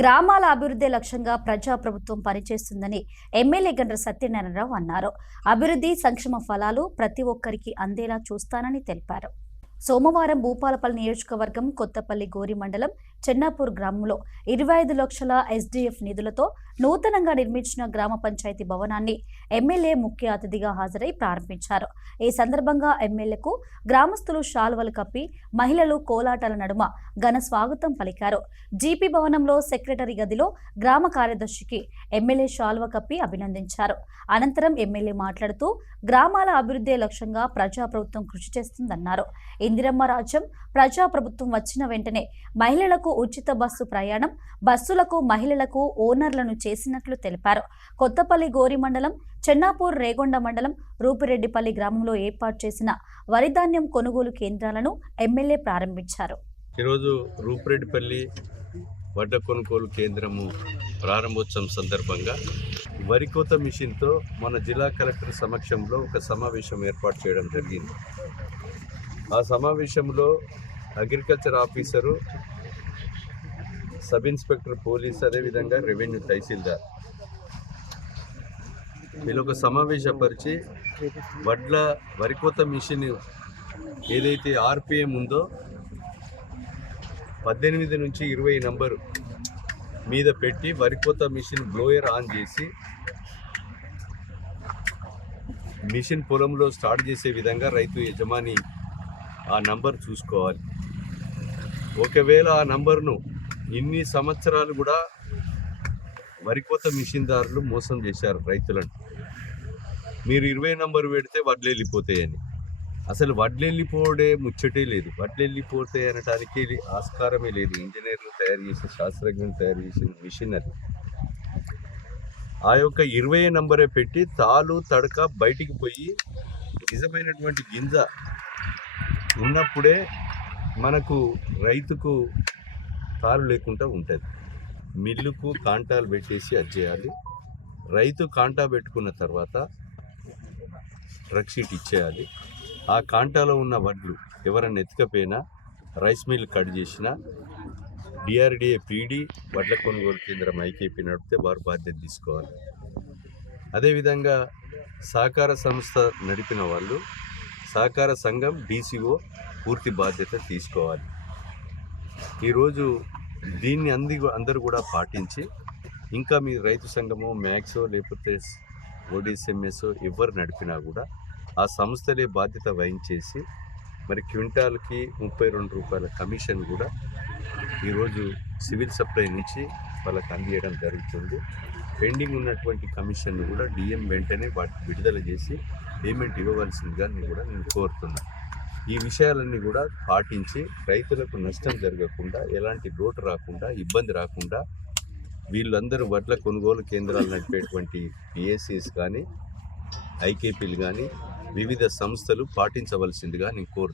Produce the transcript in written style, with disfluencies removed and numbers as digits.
గ్రామాల అభివృద్ధి లక్ష్యంగా ప్రజాప్రభుత్వం పనిచేస్తుందని ఎమ్మెల్యే గండ్ర సత్యనారాయణరావు అన్నారు. అభివృద్ధి సంక్షేమ ఫలాలు ప్రతి ఒక్కరికి అందేలా చూస్తానని తెలిపారు. సోమవారం భూపాలపల్లి నియోజకవర్గం కొత్తపల్లి గోరి మండలం చెన్నాపూర్ గ్రామంలో 25 లక్షల ఎస్డీఎఫ్ నిధులతో నూతనంగా నిర్మించిన గ్రామ పంచాయతీ భవనాన్ని ఎమ్మెల్యే ముఖ్య అతిథిగా హాజరై ప్రారంభించారు. ఈ సందర్భంగా ఎమ్మెల్యేకు గ్రామస్తులు శాల్వలు కప్పి మహిళలు కోలాటాల నడుమ ఘన స్వాగతం పలికారు. జీపీ భవనంలో సెక్రటరీ గదిలో గ్రామ కార్యదర్శికి ఎమ్మెల్యే శాల్వ కప్పి అభినందించారు. అనంతరం ఎమ్మెల్యే మాట్లాడుతూ గ్రామాల అభివృద్ధి లక్ష్యంగా ప్రజాప్రభుత్వం కృషి చేస్తుందన్నారు. ఇందిరమ్మ రాజ్యం ప్రజాప్రభుత్వం వచ్చిన వెంటనే మహిళలకు ఉచిత బస్సు ప్రయాణం, బస్సులకు మహిళలకు ఓనర్లను చేసినట్లు తెలిపారు. కొత్తపల్లి గోరి మండలం, చెన్నాపూర్ రేగొండ మండలం, రూపిరెడ్డిపల్లి గ్రామంలో ఏర్పాటు చేసిన వరిధాన్యం కొనుగోలు కేంద్రాలను ఎమ్మెల్యే ప్రారంభించారు. ఈరోజు రూపిరెడ్డిపల్లి వడ్ల కొనుగోలు కేంద్రము ప్రారంభోత్సవం సందర్భంగా వరి కోత మిషన్తో మన జిల్లా కలెక్టర్ సమక్షంలో ఒక సమావేశం ఏర్పాటు చేయడం జరిగింది. ఆ సమావేశంలో agriculture officer, sub inspector police, అదేవిధంగా రెవెన్యూ తహసీల్దార్ వీళ్ళొక సమావేశపరిచి వరి కోత మిషన్ ఏదైతే ఆర్పిఎం ఉందో 18 నుంచి 20 నంబరు మీద పెట్టి వరి కోత మిషన్ బ్లోయర్ ఆన్ చేసి మిషన్ పొలంలో స్టార్ట్ చేసే విధంగా రైతు యజమాని ఆ నంబర్ చూసుకోవాలి. ఒకవేళ ఆ నంబర్ను ఇన్ని సంవత్సరాలు కూడా వరి కోత మిషన్దారులు మోసం చేశారు రైతులను. మీరు 20 నంబరు పెడితే వడ్లు వెళ్ళిపోతాయని. అసలు వడ్లు వెళ్ళిపోవడే ముచ్చటే లేదు. వడ్లు వెళ్ళిపోతాయి అనడానికి ఆస్కారమే లేదు. ఇంజనీర్లు తయారు చేసిన, శాస్త్రజ్ఞులు తయారు చేసిన మిషన్ అది. ఆ యొక్క 20 నంబరే పెట్టి తాలు తడక బయటికి పోయి నిజమైనటువంటి గింజ ఉన్నప్పుడే మనకు రైతుకు తాలు లేకుండా ఉంటుంది. మిల్లుకు కాంటాలు పెట్టేసి అది చేయాలి. రైతు కాంటా పెట్టుకున్న తర్వాత ట్రక్ షీట్ ఇచ్చేయాలి. ఆ కాంటాలో ఉన్న వడ్లు ఎవరైనా ఎత్తుకపోయినా, రైస్ మిల్ కట్ చేసినా, డిఆర్డిఏ పీడీ వడ్ల కొనుగోలు కేంద్రం ఐకేపీ నడిపితే వారు బాధ్యత తీసుకోవాలి. అదేవిధంగా సహకార సంస్థ నడిపిన వాళ్ళు, సహకార సంఘం డీసీఓ పూర్తి బాధ్యత తీసుకోవాలి. ఈరోజు దీన్ని అందరూ కూడా పాటించి, ఇంకా మీ రైతు సంఘమో, మ్యాక్సో, లేకపోతే ఓడిఎస్ఎంఎస్ఓ ఎవరు నడిపినా కూడా ఆ సంస్థలే బాధ్యత వహించేసి, మరి క్వింటాల్కి 32 రూపాయల కమిషన్ కూడా ఈరోజు సివిల్ సప్లై నుంచి వాళ్ళకి అందియడం జరుగుతుంది. పెండింగ్ ఉన్నటువంటి కమిషన్ను కూడా డిఎం వెంటనే వాటికి విడుదల చేసి పేమెంట్ ఇవ్వవలసిందిగా నేను కోరుతున్నాను. ఈ విషయాలన్నీ కూడా పాటించి రైతులకు నష్టం జరగకుండా, ఎలాంటి లోటు రాకుండా, ఇబ్బంది రాకుండా వీళ్ళందరూ వడ్ల కొనుగోలు కేంద్రాలు నడిపేటువంటి పిఎస్సిస్ కానీ, ఐకేపీలు కానీ, వివిధ సంస్థలు పాటించవలసిందిగా నేను కోరుతున్నాను.